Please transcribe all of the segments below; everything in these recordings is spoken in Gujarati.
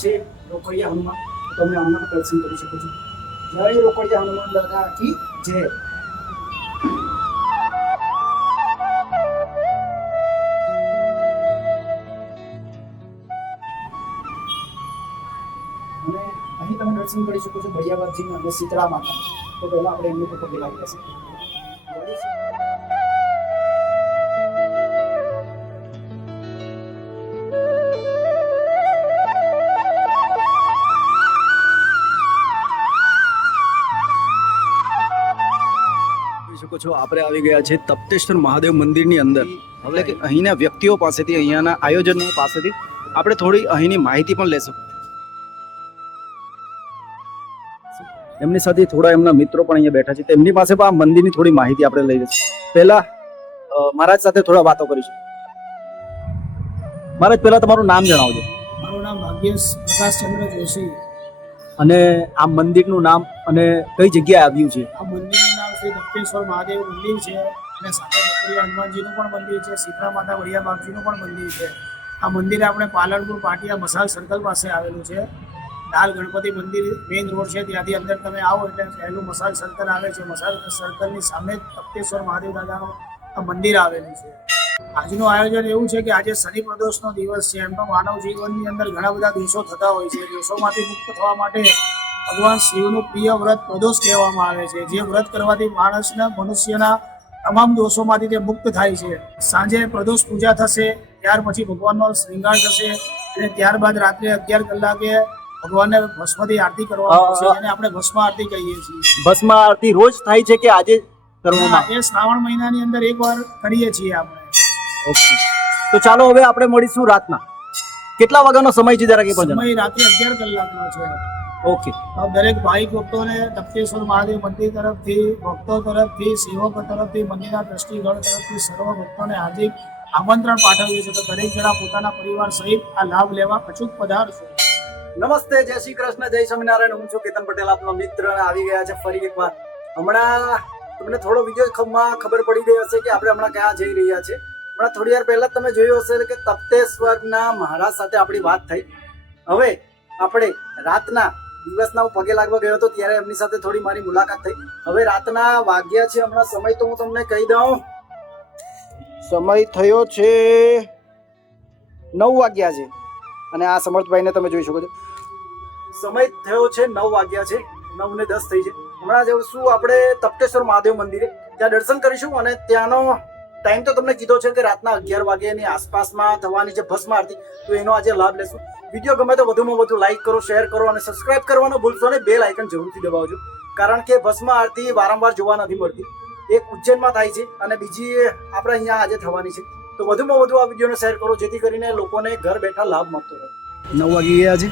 છે રોકડિયા હનુમાન. તો તમે હનુમાન દર્શન કરી શકો છો. જય રોકડિયા હનુમાન દાદા કી જય. અને અહીં તમે દર્શન કરી શકો છો ભૈયાબાદજીનું અને શીતળા માતા. તો પહેલા આપણે એમની પર પગે લાગી જશે. શકો છો આપણે આવી ગયા છે તપ્તેશ્વર મહાદેવ મંદિરની અંદર. એટલે કે અહીંના વ્યક્તિઓ પાસેથી, અહીંયાના આયોજનો પાસેથી આપણે થોડી અહીંની માહિતી પણ લેશું. એમની સાથે થોડા એમના મિત્રો પણ અહીંયા બેઠા છે. તેમની પાસે પણ આ મંદિરની થોડી માહિતી આપણે લઈ લઈશું. પહેલા મહારાજ સાથે થોડા વાતો કરીશું. મહારાજ, પહેલા તમારું નામ જણાવજો. મારું નામ ભાગ્યેશ પ્રકાશચંદ્ર જોશી. અને આ મંદિરનું નામ અને કઈ જગ્યાએ આવ્યું છે? આ મંદિરનું નામ શ્રી તપ્તેશ્વર મહાદેવ મંદિર છે અને સાથે રોકડિયા હનુમાનજીનું પણ મંદિર છે, શીતળા માતા ભૈયાબાદજીનું પણ મંદિર છે. આ મંદિર આપણે પાલનપુર પાટિયા મસાલ સર્કલ પાસે આવેલું છે. લાલ ગણપતિ મંદિર મેઇન રોડ છે, ત્યાંથી અંદર તમે આવો એટલે પહેલું મસાલ સર્કલ આવે છે. મસાલ સર્કલની સામે જ તપ્તેશ્વર મહાદેવ દાદાનું આ મંદિર આવેલું છે. આજનું આયોજન એવું છે કે આજે શનિ પ્રદોષનો દિવસ છે. એમ તો માનવ જીવનની અંદર ઘણા બધા દોષો થતા હોય છે. દોષોમાંથી મુક્ત થવા માટે ભગવાન શિવનું પ્રિય વ્રત પ્રદોષ કહેવામાં આવે છે. જે વ્રત કરવાથી મનુષ્યના તમામ દોષોમાંથી તે મુક્ત થાય છે. સાંજે પ્રદોષ પૂજા થશે, ત્યાર પછી ભગવાનનો શ્રૃંગાર થશે અને ત્યારબાદ રાત્રે 11 કલાકે ભગવાનને ભસ્મથી આરતી કરવામાં આવશે, જેને આપણે ભસ્મ આરતી કહીએ છીએ. ભસ્મ આરતી રોજ થાય છે કે આજે કરવામાં? એ શ્રાવણ મહિનાની અંદર એકવાર કરીએ છીએ આપણે. ઓકે, તો ચાલો હવે આપણે મળીશું રાતના. કેટલા વાગ્યાનો સમય છે જરા કે પણ સમય રાત્રે 11 કલાકનો છે. ઓકે, દરેક ભાવિક ભક્તોને તપ્તેશ્વર મહાદેવ મંદિર તરફથી, ભક્તો તરફથી, સેવકો તરફથી, મંદિરના ટ્રસ્ટીગણ તરફથી સર્વ ભક્તોને હાર્દિક આમંત્રણ પાઠવીએ છીએ. તો દરેક જણા પોતાના પરિવાર સહિત આ લાભ લેવા અચૂક પધારશો. નમસ્તે, જય શ્રી કૃષ્ણ, જય સ્વામિનારાયણ. હું છું કેતન પટેલ, આપનો મિત્ર, આવી ગયા છે ફરી એકવાર. હમણાં તમને થોડો વિડીયોમાં ખબર પડી ગઈ હશે કે આપણે હમણાં ક્યાં જઈ રહ્યા છે. હમણાં થોડી વાર પહેલા તમે જોયું હશે કે તપ્તેશ્વરના મહારાજ સાથે આપણી વાત થઈ. હવે આપણે રાતના, દિવસના હું પગે લાગવા ગયો હતો ત્યારે એમની સાથે થોડી મારી મુલાકાત થઈ. હવે રાતના વાગ્યા છે, હમણાં સમય તો હું તમને કહી દઉં, સમય થયો છે 9 વાગ્યા છે. અને આ સમર્થભાઈને તમે જોઈ શકો છો, સમય થયો છે 9 વાગ્યા છે, 9:10 થઈ છે. હમણાં જઈશું આપણે તપ્તેશ્વર મહાદેવ મંદિરે, ત્યાં દર્શન કરીશું. અને ત્યાંનો ટાઈમ તો તમને કીધો છે કે રાતના 11 વાગ્યાની આસપાસમાં થવાની છે ભસ્મ આરતી. તો એનો આજે લાભ લેશું. વિડીયો ગમે તો વધુમાં વધુ લાઈક કરો, શેર કરો અને સબસ્ક્રાઇબ કરવાનું ભૂલશો નહીં. બેલ આઇકન જરૂરથી દબાવજો, કારણ કે ભસ્મ આરતી વારંવાર જોવા નથી મળતી. એક ઉજ્જૈનમાં થાય છે અને બીજી આપણે અહીંયા આજે થવાની છે. તો વધુમાં વધુ આ વિડીયોને શેર કરો, જેથી કરીને લોકોને ઘર બેઠા લાભ મળતો રહે. 9 વાગી ગયા છે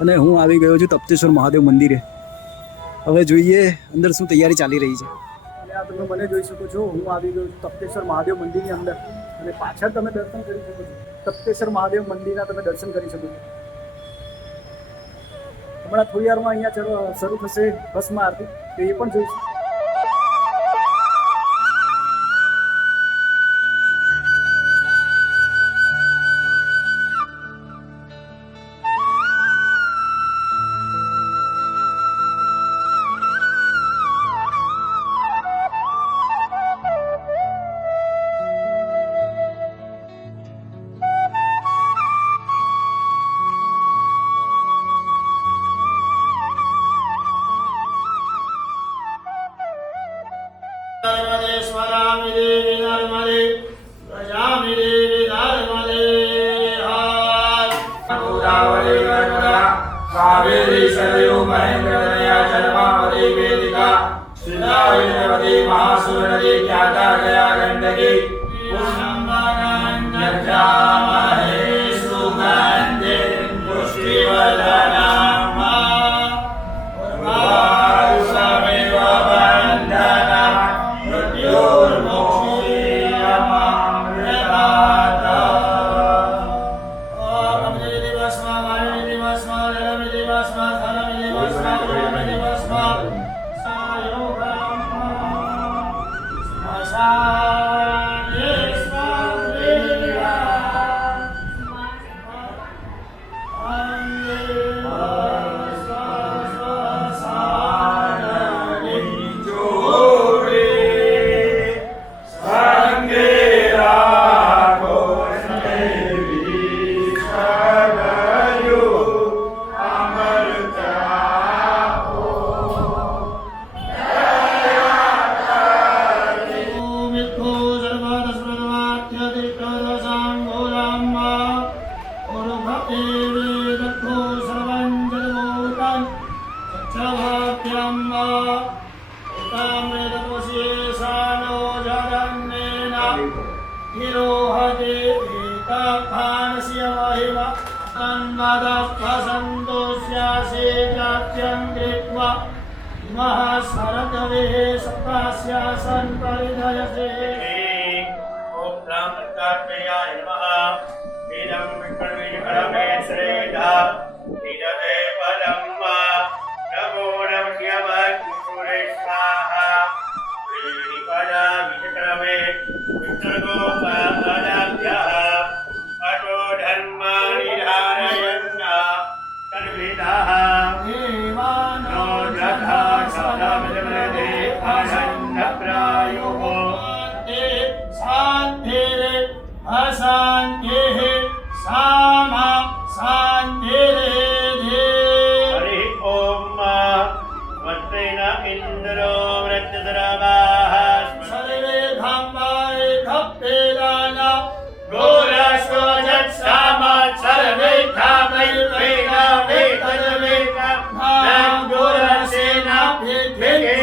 અને હું આવી ગયો છું તપ્તેશ્વર મહાદેવ મંદિરે. હવે જોઈએ અંદર શું તૈયારી ચાલી રહી છે. અને આ તમે મને જોઈ શકો છો, હું આવી ગયો છું તપ્તેશ્વર મહાદેવ મંદિરની અંદર. અને પાછળ તમે દર્શન કરી શકો છો, તપ્તેશ્વર મહાદેવ મંદિરના તમે દર્શન કરી શકો છો. હમણાં થોડી વારમાં અહીંયા શરૂ થશે ભસ્મ આરતી, તો એ પણ જોઈશું. कावेरी सरयू महेंद्र दया जलमावती वेदिका सिद्धाविनवती महासुर नदी ख्याता गया गंडकी पुष्पमहे सुगंधे पुष्टिवर्धनम् उर्वारुकमेव बन्धनं मृत्योर्मोक्षीयमामृतात् एवेदत्तो सर्वं जगमोदं तच्छवाप्यम् ताम्रेदकोशेषानो जगन्नेन हिरोहते एकपाणस्य महिम तन्मदपसन्तोष्यासे जात्यं कृत्वा महाशरदवे सप्तास्यासन् परिधयसे ओम ब्रह्मकार्याय नमः वेदं विष्णुविहरमे श्रेधा विदते पदं वा नमो नमः स्वाहा श्रीपदा विक्रमे विष्णुगोपादाभ्यः अतो धर्माणि धारयन्ना तद्विदाः देवानो नो जथा सदामिदमदे आनन्दप्रायोः शान्तिरे अशान्तिः सामा शान्तिरे हरि ओम वत्तेन इन्द्रो वृत्रधरावाः सर्वे धम्माय धप्पेदाना घोरस्व जत्सामा सर्वे धामै वेदा वेतनवेदा नाम घोरसेना भेदेते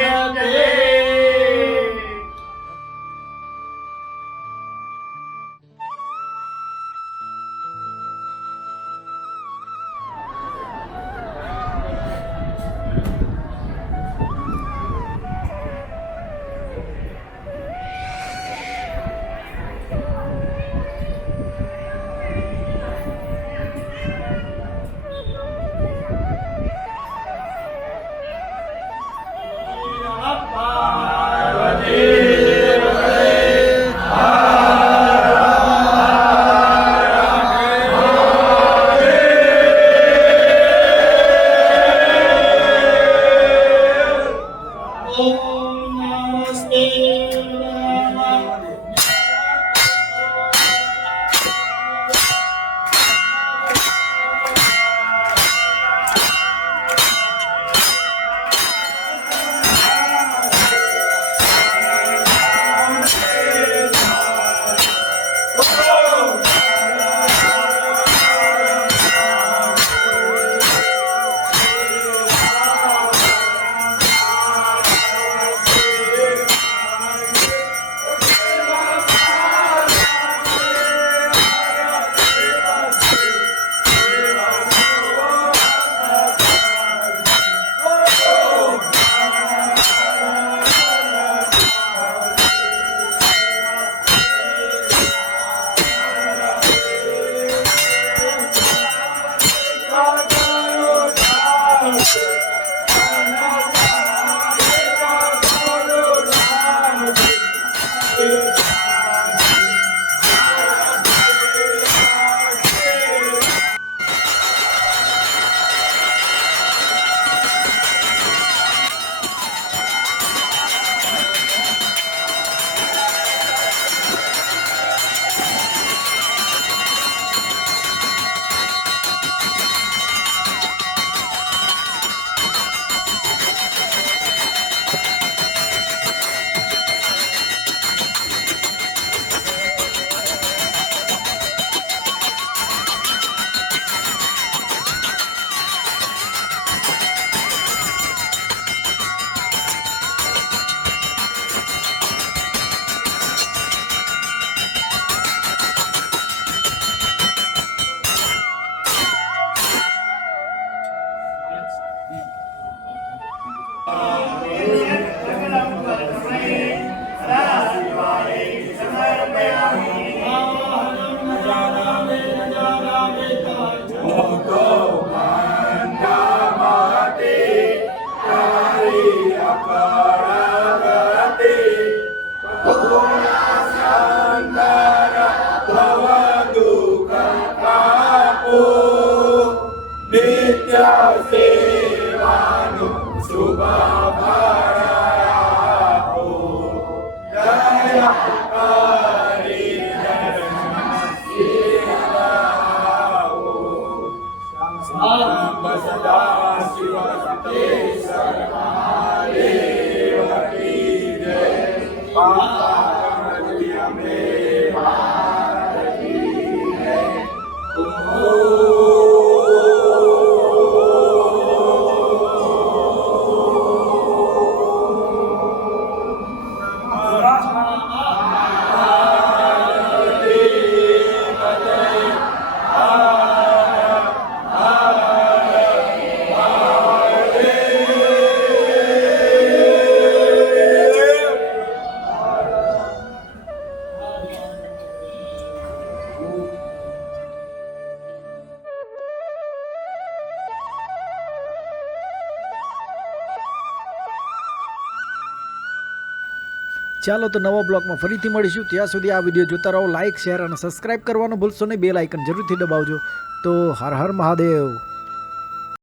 Oh ચાલો તો નવા બ્લોગમાં ફરીથી મળીશું. ત્યાં સુધી આ વિડીયો જોતા રહો, લાઇક શેર અને સબસ્ક્રાઇબ કરવાનું ભૂલશો નહીં. બેલ આઇકન જરૂરથી દબાવજો. તો હર હર મહાદેવ.